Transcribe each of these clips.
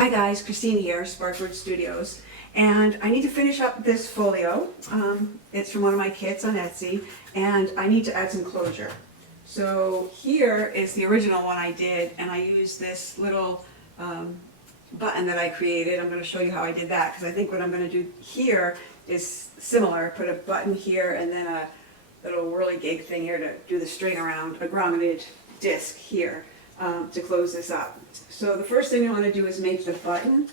Hi guys, Christine here, Sparkwood Studios, and I need to finish up this folio. It's from one of my kits on Etsy, and I need to add some closure. So here is the original one I did, and I used this little button that I created. I'm going to show you how I did that, because I think what I'm going to do here is similar. Put a button here and then a little whirligig thing here to do the string around, a grommeted disc here. To close this up. So the first thing you want to do is make the button,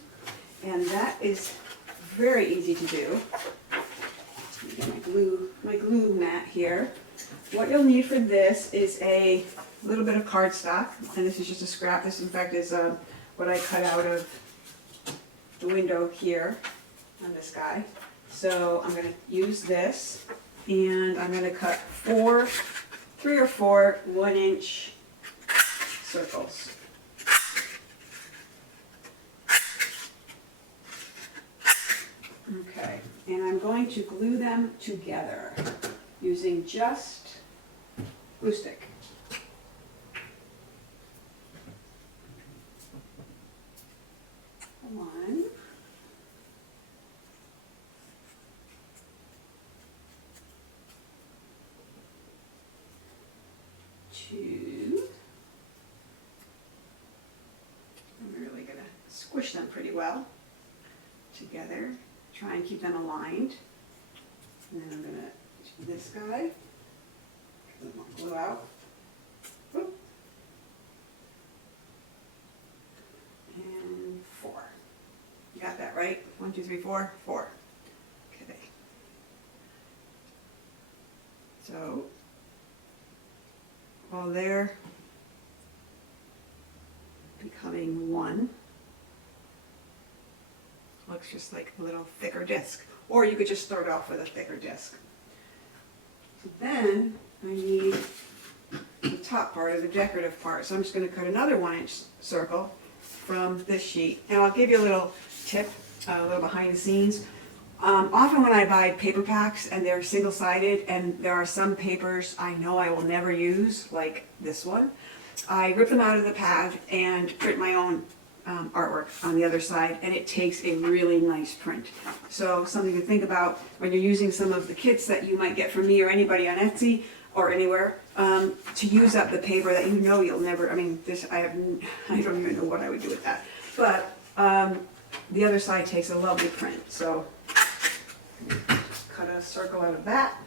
and that is very easy to do. Get my glue mat here. What you'll need for this is a little bit of cardstock, and this is just a scrap. This in fact is what I cut out of the window here on this guy. So I'm going to use this, and I'm going to cut 3 or 4 1-inch circles. Okay, and I'm going to glue them together using just glue stick. One. Two. Squish them pretty well together. Try and keep them aligned. And then I'm going to do this guy. Glue out. Whoop. And 4. You got that right? 1, 2, 3, 4. 4. Okay. So while they're becoming one, looks just like a little thicker disc, or you could just start off with a thicker disc. So then I need the top part, or the decorative part, so I'm just going to cut another 1-inch circle from this sheet, and I'll give you a little tip, a little behind the scenes. Often when I buy paper packs and they're single-sided, and there are some papers I know I will never use, like this one, I rip them out of the pad and print my own artwork on the other side, and it takes a really nice print. So something to think about when you're using some of the kits that you might get from me or anybody on Etsy or anywhere, to use up the paper that you know you'll never, I mean, I don't even know what I would do with that. But the other side takes a lovely print. So cut a circle out of that,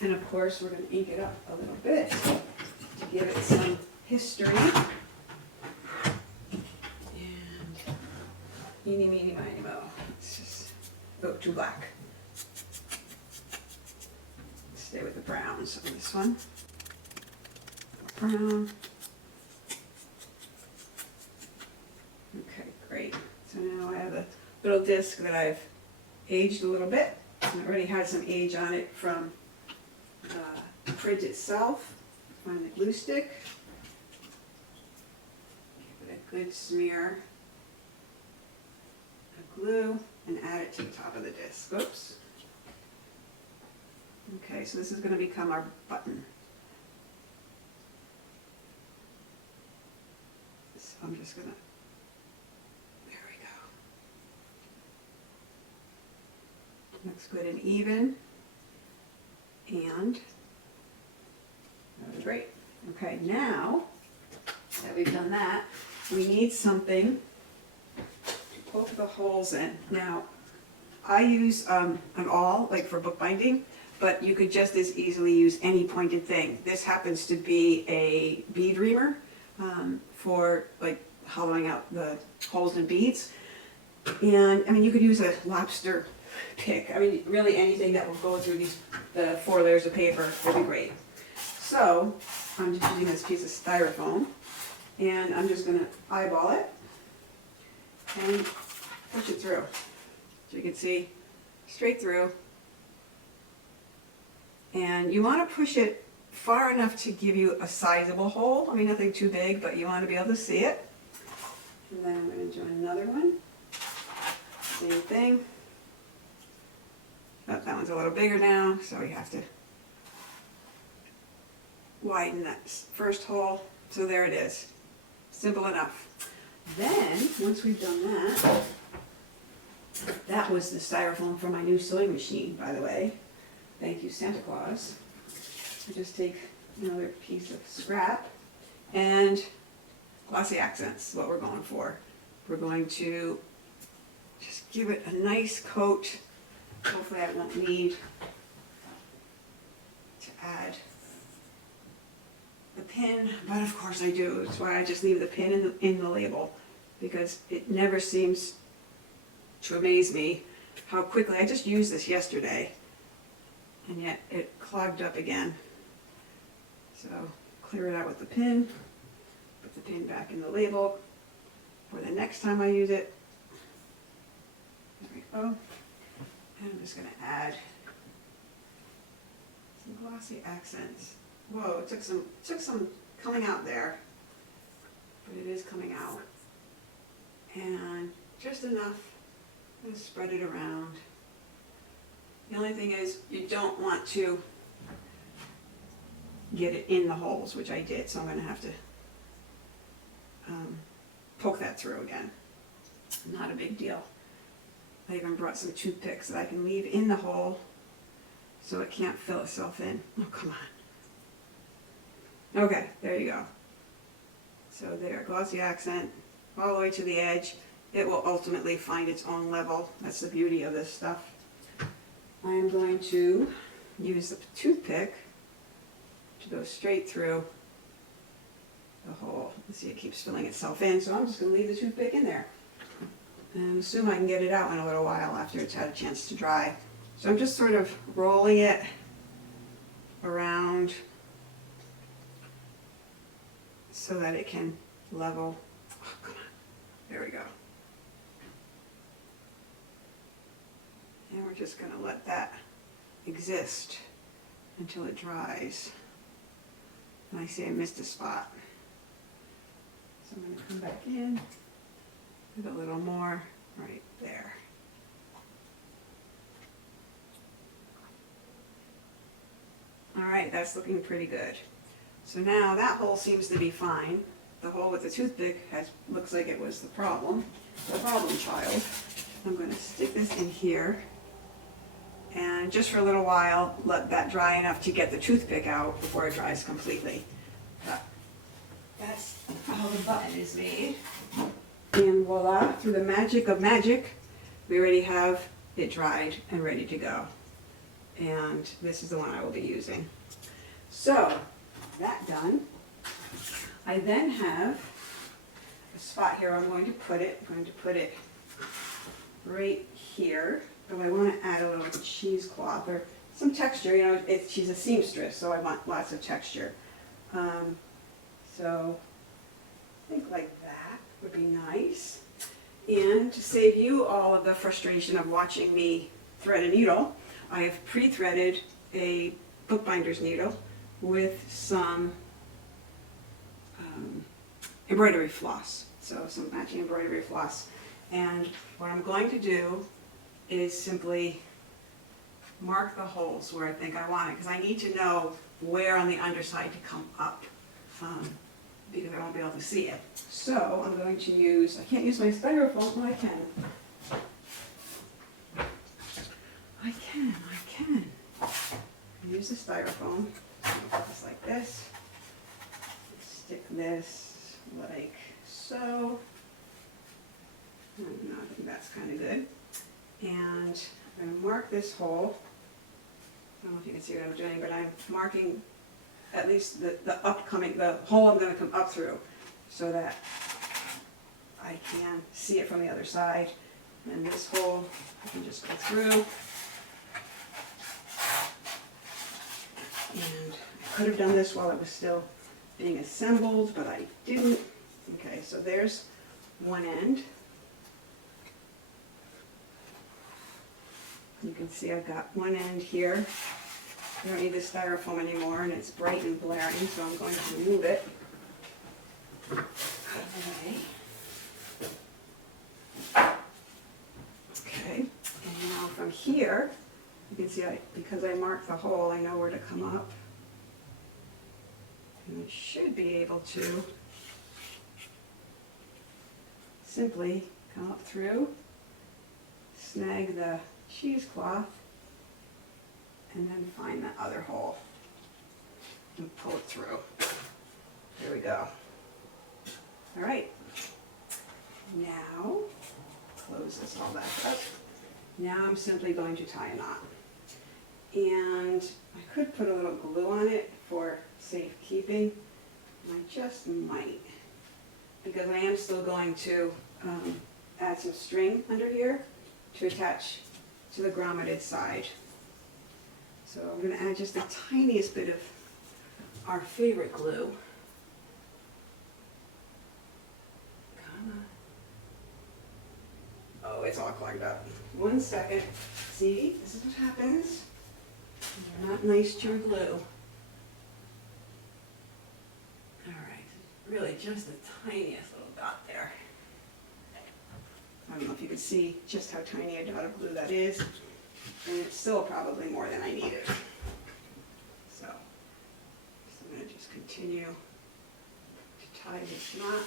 and of course we're going to ink it up a little bit to give it some history. Eeny, meeny, miny, mo. It's just, oh, too black. Stay with the browns on this one. Brown. Okay, great. So now I have a little disc that I've aged a little bit. And it already has some age on it from the print itself. Find the glue stick. Give it a good smear. Glue and add it to the top of the disc. Oops. Okay, so this is going to become our button. So I'm just going to, there we go. Looks good and even. And that was great. Okay, now that we've done that, we need something poke the holes in. Now, I use an awl, like for bookbinding, but you could just as easily use any pointed thing. This happens to be a bead reamer for like hollowing out the holes in beads. And I mean, you could use a lobster pick. I mean, really anything that will go through the 4 layers of paper will be great. So I'm just using this piece of styrofoam, and I'm just going to eyeball it and push it through. So you can see straight through. And you want to push it far enough to give you a sizable hole. I mean, nothing too big, but you want to be able to see it. And then I'm going to do another one. Same thing. Oh, that one's a little bigger now, so you have to widen that first hole. So there it is. Simple enough. then, once we've done that, that was the styrofoam for my new sewing machine, by the way. Thank you, Santa Claus. I just take another piece of scrap and glossy accents is what we're going for. We're going to just give it a nice coat. Hopefully I won't need to add the pin, but of course I do. That's why I just leave the pin in the label, because it never seems to amaze me how quickly, I just used this yesterday, and yet it clogged up again. So clear it out with the pin, put the pin back in the label for the next time I use it. There we go. And I'm just going to add some glossy accents. Whoa, it took some coming out there, but it is coming out. And just enough to spread it around. The only thing is, you don't want to get it in the holes, which I did, so I'm going to have to poke that through again. Not a big deal. I even brought some toothpicks that I can leave in the hole so it can't fill itself in. Oh, come on. Okay, there you go. So there, glossy accent all the way to the edge. It will ultimately find its own level. That's the beauty of this stuff. I am going to use the toothpick to go straight through the hole. You see, it keeps filling itself in, so I'm just going to leave the toothpick in there and assume I can get it out in a little while after it's had a chance to dry. So I'm just sort of rolling it around so that it can level. Oh, come on. There we go. And we're just going to let that exist until it dries. And I see I missed a spot. So I'm going to come back in with a little more right there. All right, that's looking pretty good. So now that hole seems to be fine. The hole with the toothpick looks like it was the problem child. I'm going to stick this in here and just for a little while let that dry enough to get the toothpick out before it dries completely. But that's how the button is made. And voila, through the magic of magic, we already have it dried and ready to go. And this is the one I will be using. So, that done. I then have a spot here where I'm going to put it. I'm going to put it right here. But I want to add a little cheesecloth or some texture. You know, she's a seamstress, so I want lots of texture. So, I think like that would be nice. And to save you all of the frustration of watching me thread a needle, I have pre-threaded a bookbinder's needle with some embroidery floss. So some matching embroidery floss. And what I'm going to do is simply mark the holes where I think I want it, because I need to know where on the underside to come up, because I won't be able to see it. So I'm going to use, I can't use my styrofoam, well I can. I can. Use the styrofoam, just like this. Stick this like so. No, I think that's kind of good. And I'm going to mark this hole. I don't know if you can see what I'm doing, but I'm marking at least the hole I'm going to come up through so that I can see it from the other side. And this hole, I can just go through. And I could have done this while it was still being assembled, but I didn't. Okay, so there's one end. You can see I've got one end here. I don't need the styrofoam anymore, and it's bright and blaring, so I'm going to remove it. Okay, and now from here, you can see because I marked the hole, I know where to come up. And I should be able to simply come up through, snag the cheesecloth, and then find the other hole and pull it through. There we go. All right. Now, close this all back up. Now I'm simply going to tie a knot. And I could put a little glue on it for safekeeping. I just might, because I am still going to add some string under here to attach to the grommeted side. So I'm going to add just the tiniest bit of our favorite glue. Come on. Oh, it's all clogged up. 1 second. See, this is what happens. You're not nice to your glue. Alright, really just the tiniest little dot there. I don't know if you can see just how tiny a dot of glue that is. And it's still probably more than I needed. So I'm going to just continue to tie this knot.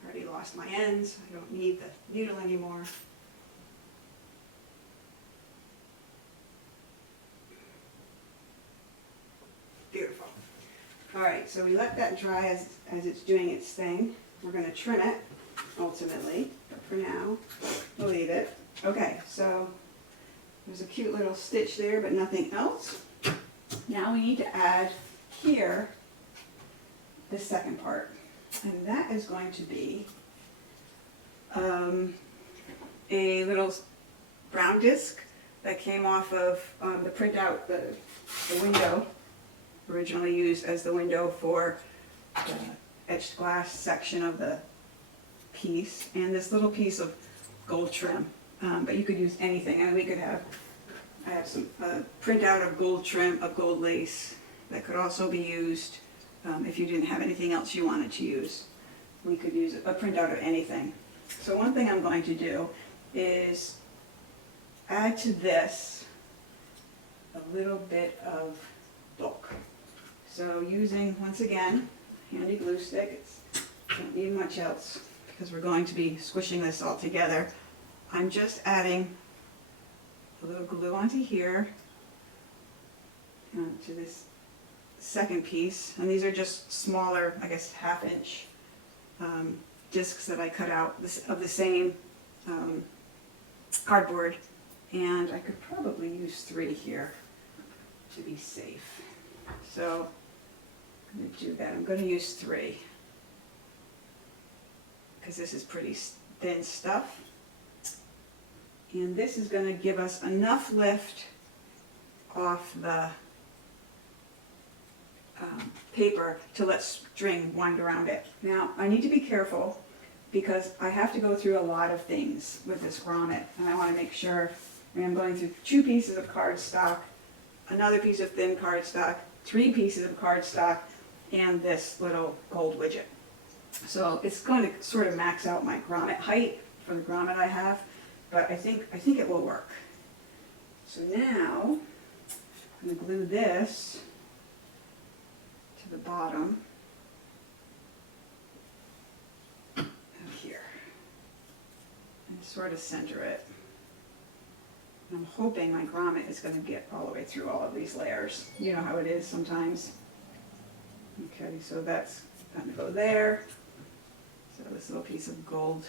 I already lost my ends. I don't need the needle anymore. Beautiful. All right, so we let that dry as it's doing its thing. We're going to trim it ultimately, but for now, we'll leave it. Okay, so there's a cute little stitch there, but nothing else. Now we need to add here the second part, and that is going to be a little brown disc that came off of the printout, the window, originally used as the window for the etched glass section of the piece, and this little piece of gold trim. But you could use anything, and we could have, I have some printout of gold trim, of gold lace, that could also be used if you didn't have anything else you wanted to use. We could use a printout of anything. So one thing I'm going to do is add to this a little bit of bulk. So using, once again, handy glue stick, don't need much else because we're going to be squishing this all together. I'm just adding a little glue onto here, to this second piece, and these are just smaller, I guess 1/2 inch discs that I cut out of the same cardboard, and I could probably use 3 here to be safe. So I'm going to do that. I'm going to use 3 because this is pretty thin stuff. And this is going to give us enough lift off the paper to let string wind around it. Now, I need to be careful because I have to go through a lot of things with this grommet, and I want to make sure. I mean, I'm going through 2 pieces of cardstock, another piece of thin cardstock, 3 pieces of cardstock, and this little gold widget. So it's going to sort of max out my grommet height for the grommet I have, but I think it will work. So now I'm going to glue this to the bottom of here and sort of center it. I'm hoping my grommet is going to get all the way through all of these layers. You know how it is sometimes. Okay, so that's going to go there. So this little piece of gold,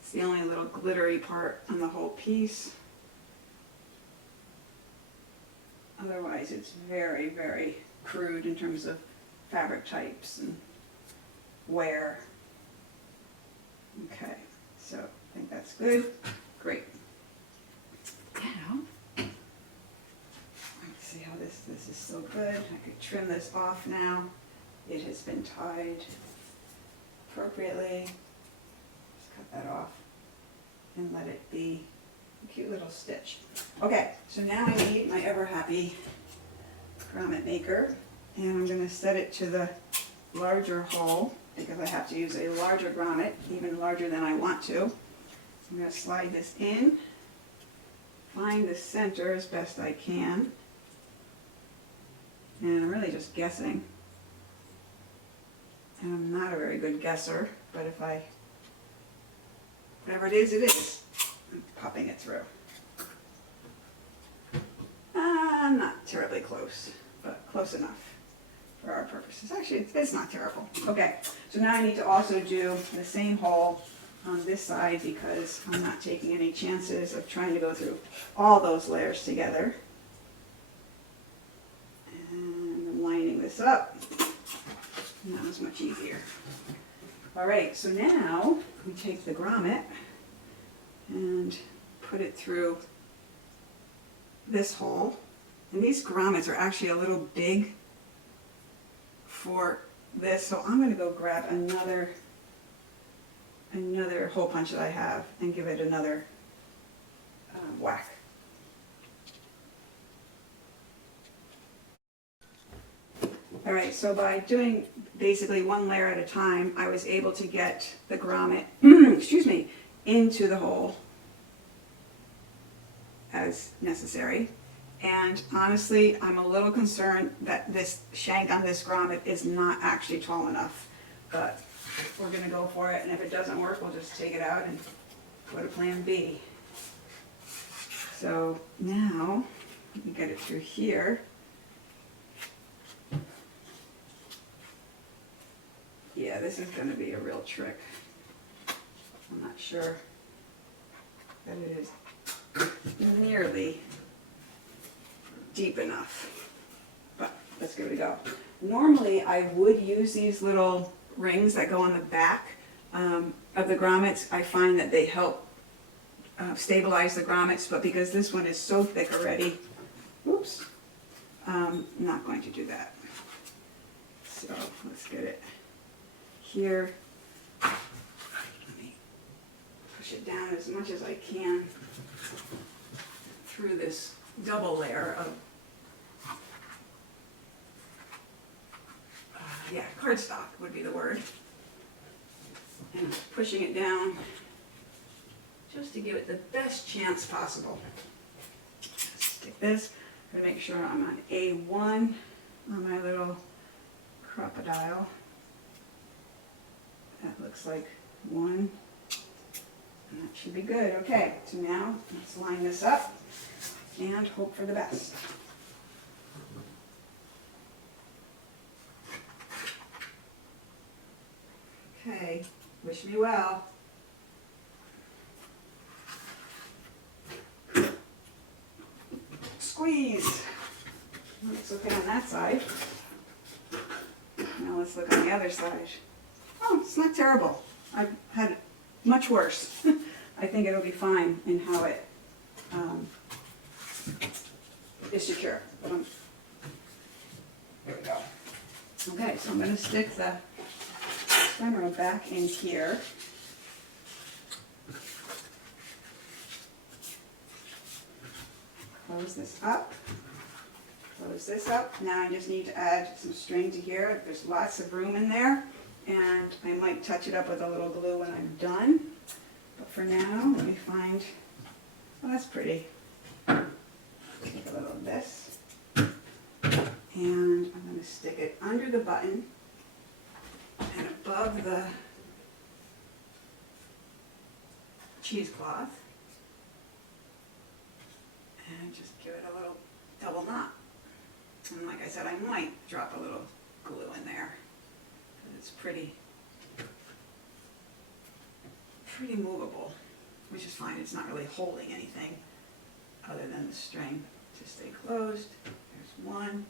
it's the only little glittery part on the whole piece. Otherwise it's very, very crude in terms of fabric types and wear. Okay, so I think that's good. Great. Now, let's see how this is so good. I could trim this off now. It has been tied appropriately. Just cut that off and let it be a cute little stitch. Okay, so now I need my ever happy grommet maker, and I'm going to set it to the larger hole because I have to use a larger grommet, even larger than I want to. I'm going to slide this in, find the center as best I can, and I'm really just guessing And I'm not a very good guesser, but whatever it is, I'm popping it through. Not terribly close, but close enough for our purposes. Actually, it's not terrible. Okay, so now I need to also do the same hole on this side because I'm not taking any chances of trying to go through all those layers together. And I'm lining this up. And that was much easier. All right, so now we take the grommet and put it through this hole. And these grommets are actually a little big for this, so I'm going to go grab another hole punch that I have and give it another whack. All right, so by doing basically one layer at a time, I was able to get the grommet, excuse me, into the hole as necessary. And honestly, I'm a little concerned that this shank on this grommet is not actually tall enough, but we're gonna go for it, and if it doesn't work, we'll just take it out and go to plan B. So now, we get it through here. Yeah, this is gonna be a real trick. I'm not sure that it is nearly deep enough, but let's give it a go. Normally I would use these little rings that go on the back of the grommets. I find that they help stabilize the grommets, but because this one is so thick already, oops, I'm not going to do that. So let's get it here. Let me push it down as much as I can through this double layer of cardstock would be the word, and pushing it down just to give it the best chance possible. Stick this. I'm gonna make sure I'm on A1 on my little crocodile. That looks like 1, and that should be good. Okay, so now let's line this up and hope for the best. Okay, wish me well. Squeeze. Looks okay on that side. Now let's look on the other side. Oh, it's not terrible. I've had much worse. I think it'll be fine in how it is secure. There we go. Okay, so I'm going to stick the swimmer back in here. Close this up. Close this up. Now I just need to add some string to here. There's lots of room in there, and I might touch it up with a little glue when I'm done. But for now, let me find, well, that's pretty. Take a little of this, and I'm going to stick it under the button and above the cheesecloth, and just give it a little double knot. And like I said, I might drop a little glue in there, because it's pretty movable, which is fine. It's not really holding anything other than the string to stay closed. There's 1.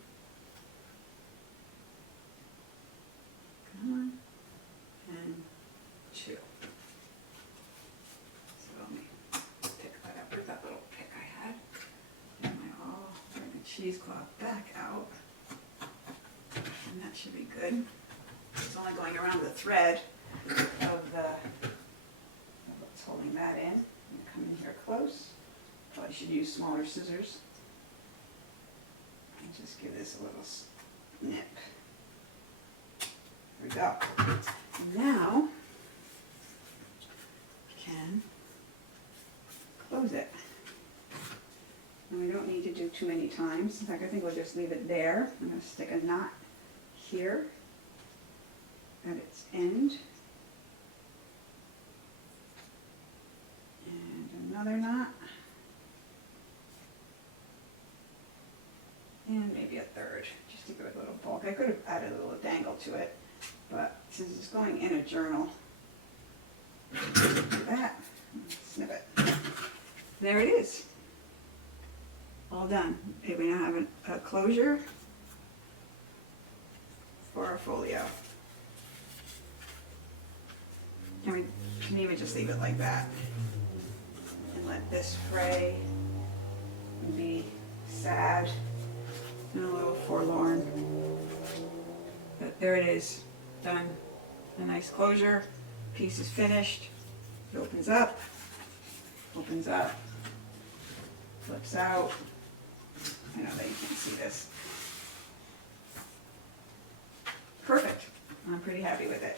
Come on. And 2. So let me pick that up with that little pick I had. And I'll bring the cheesecloth back out. And that should be good. It's only going around the thread of what's holding that in. I'm going to come in here close. Probably should use smaller scissors. And just give this a little snip. There we go. Now, we can close it. And we don't need to do too many times. In fact, I think we'll just leave it there. I'm going to stick a knot here. at its end. And another knot. And maybe a third, just to give it a little bulk. I could have added a little dangle to it, but since it's going in a journal, do that, snip it. There it is. All done. We now have a closure for our folio. And we can even just leave it like that and let this fray and be sad and a little forlorn. But there it is, done. A nice closure. Piece is finished. It opens up, flips out. I know that you can't see this. Perfect. I'm pretty happy with it.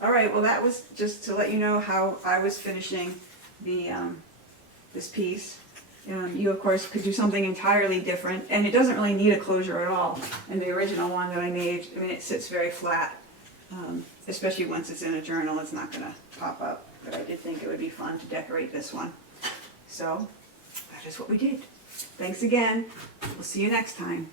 All right, well that was just to let you know how I was finishing the this piece. You of course could do something entirely different, and it doesn't really need a closure at all. And the original one that I made, I mean, it sits very flat, especially once it's in a journal. It's not going to pop up. But I did think it would be fun to decorate this one. So that is what we did. Thanks again. We'll see you next time.